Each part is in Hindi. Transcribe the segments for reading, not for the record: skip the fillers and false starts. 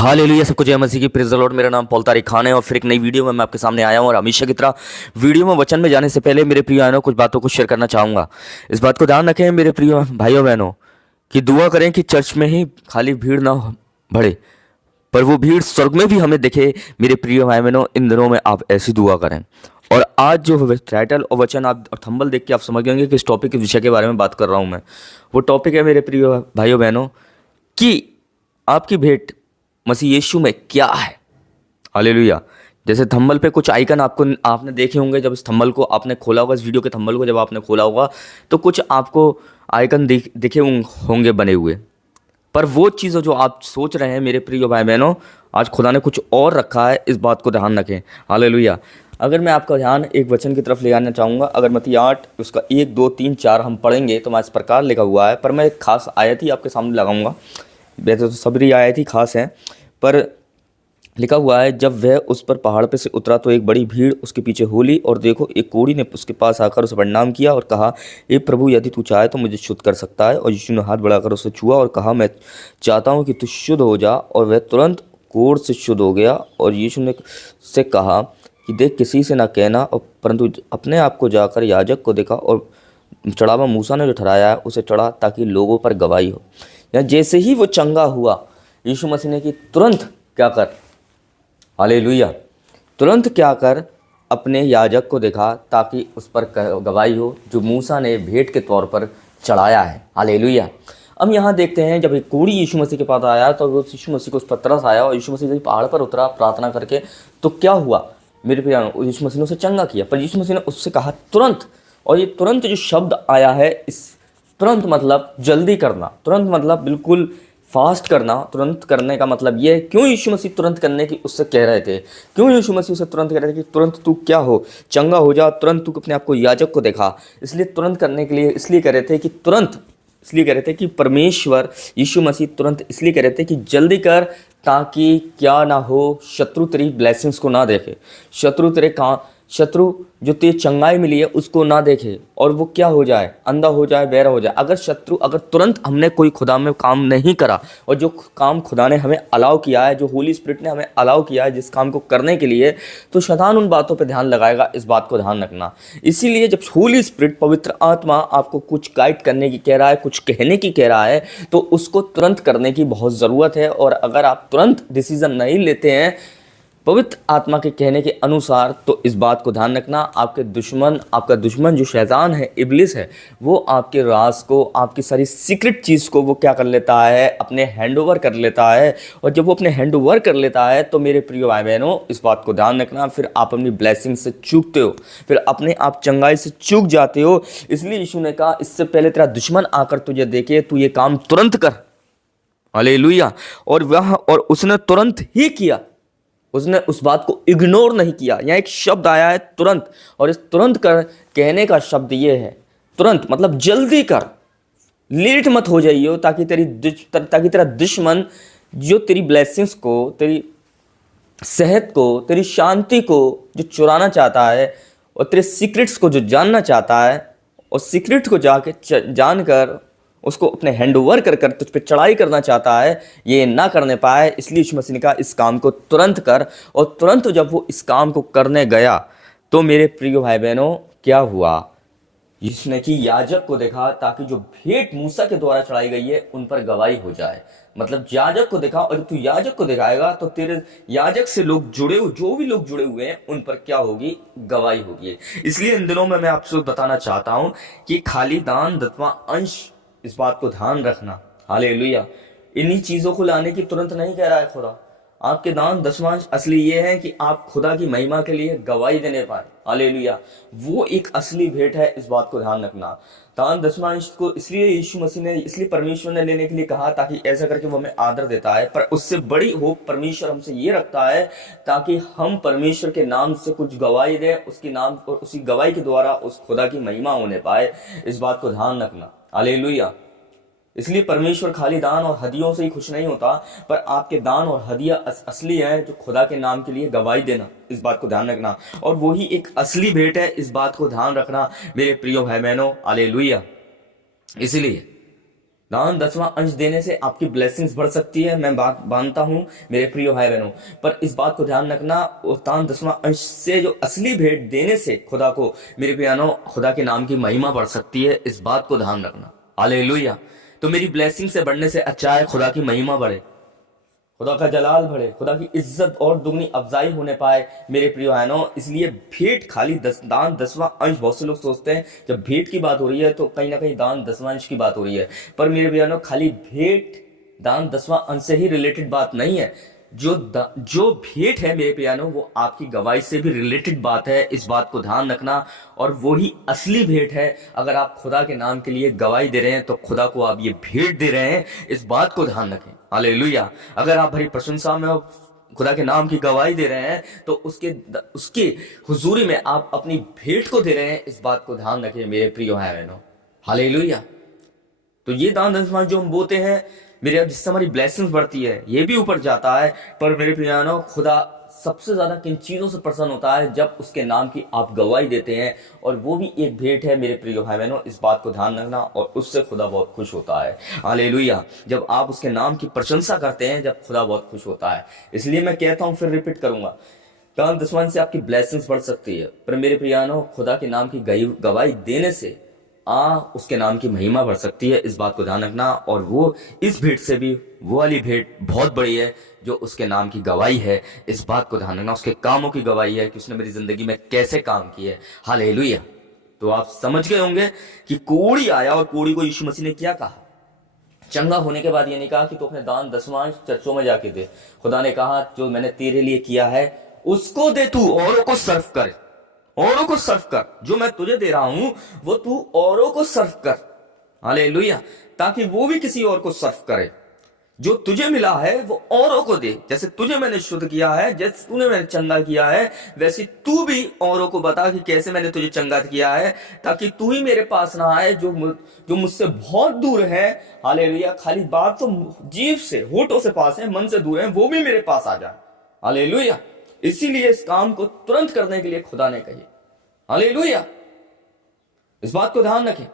हालेलुया, सबको जय मसीह की। Praise the Lord. मेरा नाम पॉल तारिक खान है और फिर एक नई वीडियो में मैं आपके सामने आया हूं। और हमेशा की तरह वीडियो में वचन में जाने से पहले मेरे प्रिय बहनों कुछ बातों को शेयर करना चाहूँगा। इस बात को ध्यान रखें मेरे प्रिय भाइयों बहनों कि दुआ करें कि चर्च में ही खाली भीड़ ना बढ़े, पर वो भीड़ स्वर्ग में भी हमें दिखे। मेरे प्रिय भाई बहनों, इन दिनों में आप ऐसी दुआ करें। और आज जो टाइटल और वचन आप और थंबल देख के आप समझ गएंगे कि इस टॉपिक के विषय के बारे में बात कर रहा हूँ मैं। वो टॉपिक है मेरे प्रिय भाइयों बहनों कि आपकी भेंट मसीह यीशु में क्या है। हालेलुया। जैसे थंबल पे कुछ आइकन आपने देखे होंगे। जब इस थंबल को आपने खोला होगा, इस वीडियो के थंबल को जब आपने खोला होगा तो कुछ आपको आइकन दिखे होंगे बने हुए। पर वो चीज़ जो आप सोच रहे हैं मेरे प्रिय भाई बहनों, आज खुदा ने कुछ और रखा है। इस बात को ध्यान रखें। हालेलुया। अगर मैं आपका ध्यान एक वचन की तरफ ले आना चाहूँगा, अगर मत्ती 8 उसका 1 2 3 4 हम पढ़ेंगे तो मैं इस प्रकार लिखा हुआ है। पर मैं एक खास आयत ही आपके सामने लगाऊंगा। वैसे तो सभी आयत ही खास हैं, पर लिखा हुआ है, जब वह उस पर पहाड़ पे से उतरा तो एक बड़ी भीड़ उसके पीछे हो ली। और देखो, एक कोढ़ी ने उसके पास आकर उसे प्रणाम किया और कहा, हे प्रभु, यदि तू चाहे तो मुझे शुद्ध कर सकता है। और यीशु ने हाथ बढ़ाकर उसे छुआ और कहा, मैं चाहता हूँ कि तू शुद्ध हो जा। और वह तुरंत कोढ़ से शुद्ध हो गया। और यीशु ने से कहा कि देख, किसी से ना कहना, और परंतु अपने आप को जाकर याजक को देखा और चढ़ावा मूसा ने जो ठहराया है उसे चढ़ा, ताकि लोगों पर गवाही हो। या जैसे ही वो चंगा हुआ, यीशु मसीह ने कि तुरंत क्या कर, हालेलुया, तुरंत क्या कर, अपने याजक को देखा ताकि उस पर गवाही हो जो मूसा ने भेंट के तौर पर चढ़ाया है। हालेलुया। अब यहाँ देखते हैं, जब एक कोढ़ी यीशु मसीह के पास आया तो वो यीशु मसीह को उस पर तरस आया और यीशु मसीह जब पहाड़ पर उतरा प्रार्थना करके, तो क्या हुआ मेरे प्रिय, यीशु मसीह ने उसे चंगा किया। पर यीशु मसीह ने उससे कहा तुरंत। और ये तुरंत जो शब्द आया है, इस तुरंत मतलब जल्दी करना, तुरंत मतलब बिल्कुल फास्ट करना। तुरंत करने का मतलब ये है, क्यों यीशु मसीह तुरंत करने की उससे कह रहे थे? क्यों यीशु मसीह उसे तुरंत कह रहे थे कि तुरंत तू क्या हो, चंगा हो जा, तुरंत तू अपने आप को याजक को देखा? इसलिए तुरंत करने के लिए इसलिए कह रहे थे कि तुरंत, इसलिए कह रहे थे कि परमेश्वर यीशु मसीह तुरंत इसलिए कह रहे थे कि जल्दी कर, ताकि क्या ना हो, शत्रु तेरी ब्लेसिंग्स को ना देखे, शत्रु जो तेज चंगाई मिली है उसको ना देखे, और वो क्या हो जाए, अंधा हो जाए, बहरा हो जाए। अगर तुरंत हमने कोई खुदा में काम नहीं करा, और जो काम खुदा ने हमें अलाउ किया है, जो होली स्पिरिट ने हमें अलाउ किया है जिस काम को करने के लिए, तो शैतान उन बातों पे ध्यान लगाएगा। इस बात को ध्यान रखना। इसीलिए जब होली स्पिरिट, पवित्र आत्मा आपको कुछ गाइड करने की कह रहा है, कुछ कहने की कह रहा है, तो उसको तुरंत करने की बहुत ज़रूरत है। और अगर आप तुरंत डिसीजन नहीं लेते हैं पवित्र आत्मा के कहने के अनुसार, तो इस बात को ध्यान रखना, आपका दुश्मन जो शैतान है, इब्लिस है, वो आपके राज को, आपकी सारी सीक्रेट चीज़ को वो क्या कर लेता है, अपने हैंडओवर कर लेता है। और जब वो अपने हैंडओवर कर लेता है तो मेरे प्रिय भाई बहनों, इस बात को ध्यान रखना, फिर आप अपनी ब्लेसिंग से चूकते हो, फिर अपने आप चंगाई से चूक जाते हो। इसलिए यीशु ने कहा, इससे पहले तेरा दुश्मन आकर तुझे देखे, तू ये काम तुरंत कर। हालेलुया। और उसने तुरंत ही किया। उसने उस बात को इग्नोर नहीं किया। यहाँ एक शब्द आया है तुरंत, और इस तुरंत कर कहने का शब्द ये है, तुरंत मतलब जल्दी कर, लेट मत हो जाइयो, ताकि तेरा दुश्मन जो तेरी ब्लेसिंग्स को, तेरी सेहत को, तेरी शांति को जो चुराना चाहता है, और तेरे सीक्रेट्स को जो जानना चाहता है, और सीक्रेट को जानकर उसको अपने हैंड ओवर कर तुझ पे चढ़ाई करना चाहता है, ये ना करने पाए। इसलिए यीशु मसीह ने कहा, इस काम को तुरंत कर। और तुरंत जब वो इस काम को करने गया तो मेरे प्रिय भाई बहनों, क्या हुआ? यीशु ने कि याजक को देखा, ताकि जो भेंट मूसा के द्वारा चढ़ाई गई है उन पर गवाही हो जाए। मतलब याजक को देखा, और तू याजक को दिखाएगा तो तेरे याजक से जो भी लोग जुड़े हुए हैं उन पर क्या होगी, गवाही होगी। इसलिए इन दिनों में मैं आपसे बताना चाहता हूं कि खाली दान, दसवां अंश, इस बात को ध्यान रखना। हालेलुया। इन्हीं चीजों को लाने की तुरंत नहीं कह रहा है खुदा। आपके दान दशमांश असली ये है कि आप खुदा की महिमा के लिए गवाही देने पाए। हालेलुया। वो एक असली भेंट है। इस बात को ध्यान रखना। दान दशमांश को इसलिए यीशु मसीह ने, इसलिए परमेश्वर ने लेने के लिए कहा, ताकि ऐसा करके वो हमें आदर देता है। पर उससे बड़ी होप परमेश्वर हमसे ये रखता है, ताकि हम परमेश्वर के नाम से कुछ गवाही दें, उसके नाम और उसी गवाही के द्वारा उस खुदा की महिमा होने पाए। इस बात को ध्यान रखना। हालेलुया। इसलिए परमेश्वर खाली दान और हदियों से ही खुश नहीं होता, पर आपके दान और हदिया असली है, जो खुदा के नाम के लिए गवाही देना। इस बात को ध्यान रखना, और वही एक असली भेंट है। इस बात को ध्यान रखना मेरे प्रियो भाई बहनों। हालेलुया। इसलिए दान दसवां अंश देने से आपकी ब्लेसिंग्स बढ़ सकती है, मैं बात मानता हूं मेरे प्रिय भाई बहनों। पर इस बात को ध्यान रखना, उस दान दसवां अंश से जो असली भेंट देने से खुदा को, मेरे प्रियानो, खुदा के नाम की महिमा बढ़ सकती है। इस बात को ध्यान रखना। हालेलुया। तो मेरी ब्लेसिंग से बढ़ने से अच्छा है खुदा की महिमा बढ़े, खुदा का जलाल बढ़े, खुदा की इज्जत और दुगनी अफजाई होने पाए मेरे प्रिय बहनों। इसलिए भेंट खाली दान दसवां अंश, बहुत से लोग सोचते हैं जब भेंट की बात हो रही है तो कहीं ना कहीं दान दसवां अंश की बात हो रही है। पर मेरे प्रिय बहनों, खाली भेंट दान दसवां अंश से ही रिलेटेड बात नहीं है। जो भेंट है मेरे प्यानो, वो आपकी गवाही से भी रिलेटेड बात है। इस बात को ध्यान रखना। और वही असली भेंट है। अगर आप खुदा के नाम के लिए गवाही दे रहे हैं तो खुदा को आप ये भेंट दे रहे हैं, इस बात को ध्यान रखें। हालेलुया। अगर आप भरी प्रशंसा में खुदा के नाम की गवाही दे रहे हैं तो उसके हुजूरी में आप अपनी भेंट को दे रहे हैं, इस बात को ध्यान रखें मेरे प्रिय भाई बहनों। हालेलुया। तो ये दान दसवां जो हम बोते हैं मेरे, जिससे हमारी ब्लेसिंग्स बढ़ती है, ये भी ऊपर जाता है। पर मेरे प्रियानो, खुदा सबसे ज्यादा किन चीजों से प्रसन्न होता है? जब उसके नाम की आप गवाही देते हैं, और वो भी एक भेंट है मेरे प्रिय भाई बहनों। इस बात को ध्यान रखना, और उससे खुदा बहुत खुश होता है। हालेलुया। जब आप उसके नाम की प्रशंसा करते हैं, जब खुदा बहुत खुश होता है। इसलिए मैं कहता हूं, फिर रिपीट करूंगा, दान दसवां से आपकी ब्लेसिंग्स बढ़ सकती है, पर मेरे प्रियानो, खुदा के नाम की गवाही देने से उसके नाम की महिमा बढ़ सकती है। इस बात को ध्यान रखना। और वो इस भेंट से भी, वो वाली भेंट बहुत बड़ी है जो उसके नाम की गवाही है। इस बात को ध्यान रखना। उसके कामों की गवाही है कि उसने मेरी जिंदगी में कैसे काम किए। हालेलुया। तो आप समझ गए होंगे कि कोढ़ी आया और कोढ़ी को यीशु मसीह ने क्या कहा? चंगा होने के बाद ये नहीं कहा कि तू अपने दान दसवां चर्चों में जाके दे। खुदा ने कहा, जो मैंने तेरे लिए किया है उसको दे, तू औरों को सर्व कर, औरों को सर्व कर। जो मैं तुझे दे रहा हूं वो तू औरों को सर्व कर। हालेलुया। ताकि वो भी किसी और को सर्व करे। जो तुझे मिला है वो औरों को दे। जैसे तुझे मैंने शुद्ध किया है, जैसे तूने मैंने चंगा किया है, वैसे तू भी औरों को बता कि कैसे मैंने तुझे चंगा किया है, ताकि तू ही मेरे पास ना आए जो मुझसे बहुत दूर है। हालेलुया। खाली बात तो जीभ से, होठों से पास है, मन से दूर है, वो भी मेरे पास आ जाए। हालेलुया। इसीलिए इस काम को तुरंत करने के लिए खुदा ने कही। हालेलुया। इस बात को ध्यान रखें।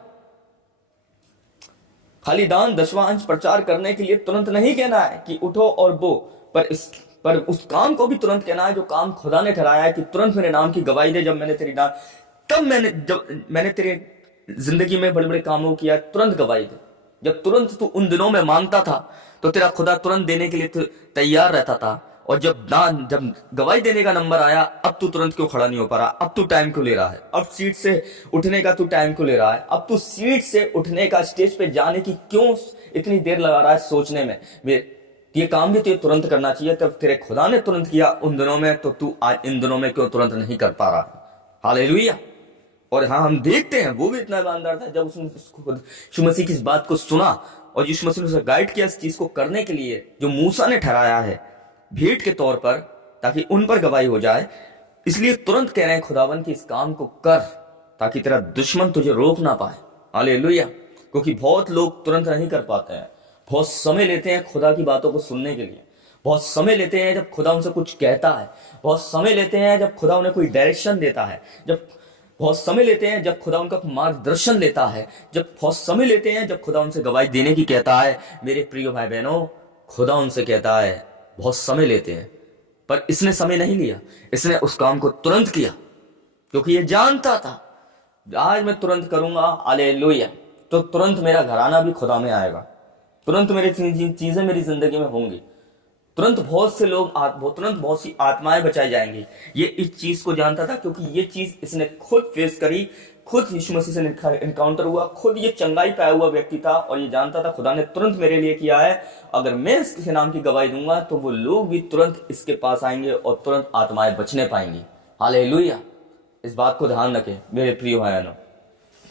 खाली दान दसवां अंश प्रचार करने के लिए तुरंत नहीं कहना है कि उठो और बो, पर उस काम को भी तुरंत कहना है जो काम खुदा ने ठहराया है कि तुरंत मेरे नाम की गवाही दे। जब मैंने तेरे जिंदगी में बड़े बड़े कामों किया, तुरंत गवाही दे। जब तुरंत तू उन दिनों में मांगता था तो तेरा खुदा तुरंत देने के लिए तैयार रहता था। और जब गवाही देने का नंबर आया, अब तू तुरंत क्यों खड़ा नहीं हो पा रहा? अब तू टाइम क्यों ले रहा है? अब सीट से उठने का तू टाइम क्यों ले रहा है? अब तू सीट से उठने का, स्टेज पे जाने की क्यों इतनी देर लगा रहा है सोचने में? ये काम भी तुझे तुरंत करना चाहिए। तब तेरे खुदा ने तुरंत किया उन दिनों में, तो तू आज इन दिनों में क्यों तुरंत नहीं कर पा रहा? हालेलुया। और हाँ, हम देखते हैं वो भी इतना ईमानदार था। जब उसने यीशु मसीह की इस बात को सुना और यीशु मसीह ने उसे गाइड किया इस चीज को करने के लिए जो मूसा ने ठहराया है भेंट के तौर पर, ताकि उन पर गवाही हो जाए, इसलिए तुरंत कह रहे हैं खुदावन की इस काम को कर, ताकि तेरा दुश्मन तुझे रोक ना पाए। हालेलुया। क्योंकि बहुत लोग तुरंत नहीं कर पाते हैं, बहुत समय लेते हैं खुदा की बातों को सुनने के लिए, बहुत समय लेते हैं जब खुदा उनसे कुछ कहता है, बहुत समय लेते हैं जब खुदा उन्हें कोई डायरेक्शन देता है, जब बहुत समय लेते हैं जब खुदा उनका मार्गदर्शन लेता है, जब बहुत समय लेते हैं जब खुदा उनसे गवाही देने की कहता है। मेरे प्रिय भाई बहनों, खुदा उनसे कहता है, बहुत समय लेते हैं, पर इसने समय नहीं लिया। इसने उस काम को तुरंत किया क्योंकि ये जानता था आज मैं तुरंत करूंगा, हालेलुया, तो तुरंत मेरा घराना भी खुदा में आएगा, तुरंत मेरी चीजें मेरी जिंदगी में होंगी, तुरंत बहुत से लोग, तुरंत बहुत सी आत्माएं बचाई जाएंगी। ये इस चीज को जानता था क्योंकि ये चीज इसने खुद फेस करी, खुद यीशु मसीह से इनकाउंटर हुआ, खुद ये चंगाई पाया हुआ व्यक्ति था और ये जानता था खुदा ने तुरंत मेरे लिए किया है। अगर मैं इसके नाम की गवाही दूंगा तो वो लोग भी तुरंत इसके पास आएंगे और तुरंत आत्माएं बचने पाएंगी। हालेलुया। इस बात को ध्यान रखें मेरे प्रिय भाइयों।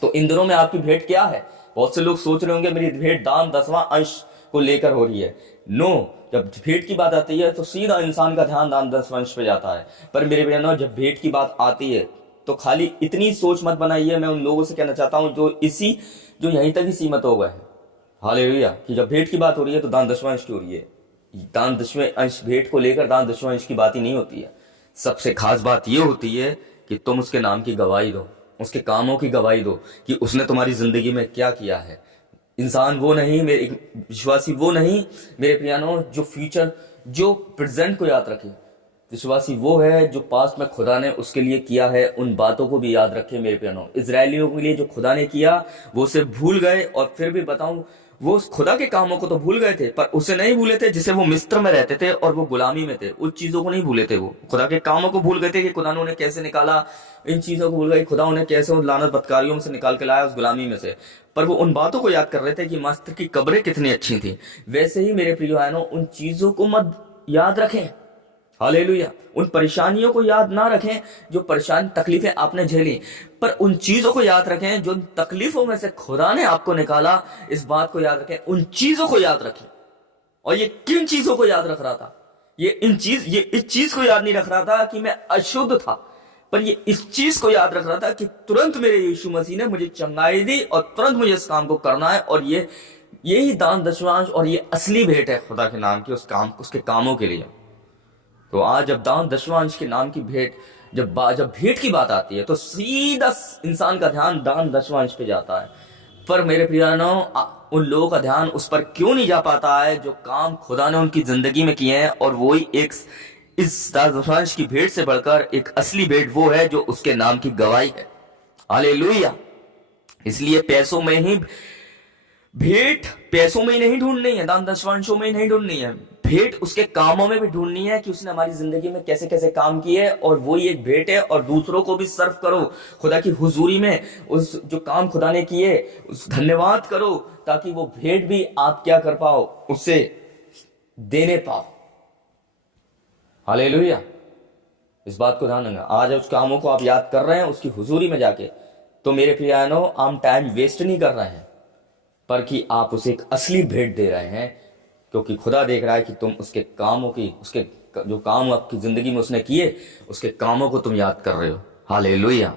तो इन दिनों में आपकी भेंट क्या है? बहुत से लोग सोच रहे होंगे मेरी भेंट दान दसवां अंश को लेकर हो रही है। नो, जब भेंट की बात आती है तो सीधा इंसान का ध्यान दान दसवां अंश पे जाता है। पर मेरे बहनों, जब भेंट की बात आती है तो खाली इतनी सोच मत बनाइए। मैं उन लोगों से कहना चाहता हूं जो यहीं तक ही सीमित हो गए हैं। हालेलुया। कि जब भेंट की बात हो रही है तो दान दसवां अंश की हो रही है। दान दसवें अंश, भेंट को लेकर दान दसवें अंश की बात ही नहीं होती है। सबसे खास बात यह होती है कि तुम उसके नाम की गवाही दो, उसके कामों की गवाही दो कि उसने तुम्हारी जिंदगी में क्या किया है। इंसान वो नहीं, मेरे विश्वासी वो नहीं मेरे प्रियानो जो फ्यूचर, जो प्रेजेंट को याद रखे। विश्वासी वो है जो पास्ट में खुदा ने उसके लिए किया है उन बातों को भी याद रखे मेरे प्यानो। इजरायलियों के लिए जो खुदा ने किया वो उसे भूल गए, और फिर भी बताऊं वो उस खुदा के कामों को तो भूल गए थे, पर उसे नहीं भूले थे जिसे वो मिस्र में रहते थे और वो गुलामी में थे। उस चीजों को नहीं भूले थे, वो खुदा के कामों को भूल गए थे कि खुदा ने उन्हें कैसे निकाला। इन चीजों को भूल गए, खुदा उन्हें कैसे उन लानत बदकारियों में से निकाल के लाया, उस गुलामी में से। पर वो उन बातों को याद कर रहे थे कि मास्टर की कब्रें कितनी अच्छी थी। वैसे ही मेरे प्रिय बहनों, उन चीजों को मत याद रखें। हालेलुया। उन परेशानियों को याद ना रखें जो परेशानी तकलीफें आपने झेली, पर उन चीजों को याद रखें जो तकलीफों में से खुदा ने आपको निकाला। इस बात को याद रखें, उन चीजों को याद रखें। और ये किन चीजों को याद रख रहा था? ये इस चीज को याद नहीं रख रहा था कि मैं अशुद्ध था, पर ये इस चीज को याद रख रहा था कि तुरंत मेरे यीशु मसीह ने मुझे चंगाई दी और तुरंत मुझे इस काम को करना है। और यही दान दशमांश और ये असली भेंट है खुदा के नाम की, उसके कामों के लिए। तो आज जब दान दशमांश के नाम की भेंट, जब भेंट की बात आती है तो सीधा इंसान का ध्यान दान दशमांश पे जाता है। पर मेरे प्रियानो, उन लोगों का ध्यान उस पर क्यों नहीं जा पाता है जो काम खुदा ने उनकी जिंदगी में किए हैं। और वही एक इस दान दशमांश की भेंट से बढ़कर एक असली भेंट वो है जो उसके नाम की गवाही है। हालेलुया। इसलिए पैसों में ही नहीं ढूंढनी है, दान दशमांशों में ही नहीं ढूंढनी है, भेंट उसके कामों में भी ढूंढनी है कि उसने हमारी जिंदगी में कैसे कैसे काम किए। और वही एक भेंट है। और दूसरों को भी सर्व करो खुदा की हुजूरी में, उस जो काम खुदा ने किए उस धन्यवाद करो, ताकि वो भेंट भी आप क्या कर पाओ, उसे देने पाओ। हालेलुया। इस बात को ध्यान रखना। आज उस कामों को आप याद कर रहे हैं उसकी हुजूरी में जाके, तो मेरे प्रियानो, आप टाइम वेस्ट नहीं कर रहे हैं, पर कि आप उसे एक असली भेंट दे रहे हैं। क्योंकि खुदा देख रहा है कि तुम उसके कामों की, उसके जो काम आपकी जिंदगी में उसने किए, उसके कामों को तुम याद कर रहे हो। हालेलुया।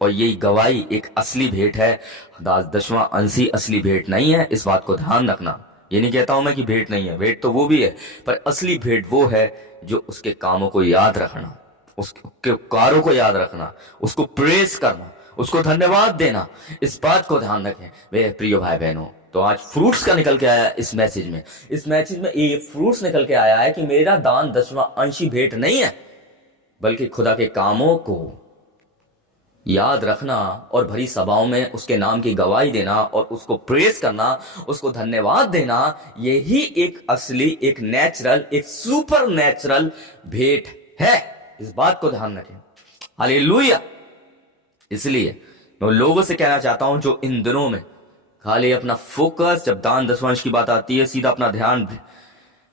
और यही गवाही एक असली भेंट है, दसवां अंशी असली भेंट नहीं है। इस बात को ध्यान रखना। ये नहीं कहता हूं मैं कि भेंट नहीं है, भेंट तो वो भी है, पर असली भेंट वो है जो उसके कामों को याद रखना, उसके उपकारों को याद रखना, उसको प्रेस करना, उसको धन्यवाद देना। इस बात को ध्यान रखें मेरे प्रिय भाई बहनों। तो आज फ्रूट्स का निकल के आया इस मैसेज में ये फ्रूट्स निकल के आया है कि मेरा दान दसवां अंशी भेंट नहीं है, बल्कि खुदा के कामों को याद रखना और भरी सभाओं में उसके नाम की गवाही देना और उसको प्रेस करना, उसको धन्यवाद देना। यही एक असली, एक नेचुरल, एक सुपर नेचुरल भेंट है। इस बात को ध्यान रखें। हालेलुया। इसलिए मैं लोगों से कहना चाहता हूं जो इन दिनों में खाली अपना फोकस, जब दान दशमांश की बात आती है, सीधा अपना ध्यान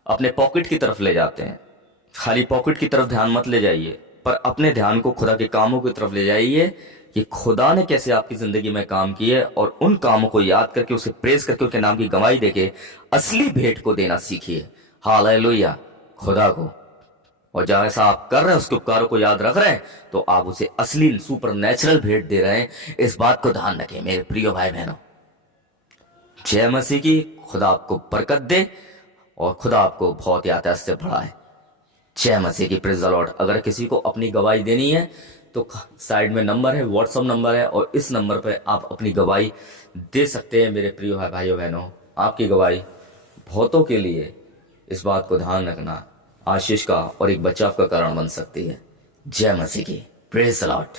अपने पॉकेट की तरफ ले जाते हैं। खाली पॉकेट की तरफ ध्यान मत ले जाइए, पर अपने ध्यान को खुदा के कामों की तरफ ले जाइए कि खुदा ने कैसे आपकी जिंदगी में काम किए, और उन कामों को याद करके उसे प्रेस करके उसके नाम की गवाही देके असली भेंट को देना सीखिए। हालेलुया। खुदा को, और जैसा आप कर रहे हैं उसके उपकारों को याद रख रहे हैं, तो आप उसे असली सुपर नेचुरल भेंट दे रहे हैं। इस बात को ध्यान रखें मेरे प्रिय भाई बहनों। जय मसीह की। खुदा आपको बरकत दे और खुदा आपको बहुत यातायात से बढ़ाए। जय मसीह की। Praise the Lord. अगर किसी को अपनी गवाही देनी है तो साइड में नंबर है, व्हाट्सएप नंबर है, और इस नंबर पे आप अपनी गवाही दे सकते हैं मेरे प्रिय भाइयों बहनों। आपकी गवाही बहुतों के लिए, इस बात को ध्यान रखना, आशीष का और एक बचाव का कारण बन सकती है। जय मसीह की। Praise the Lord.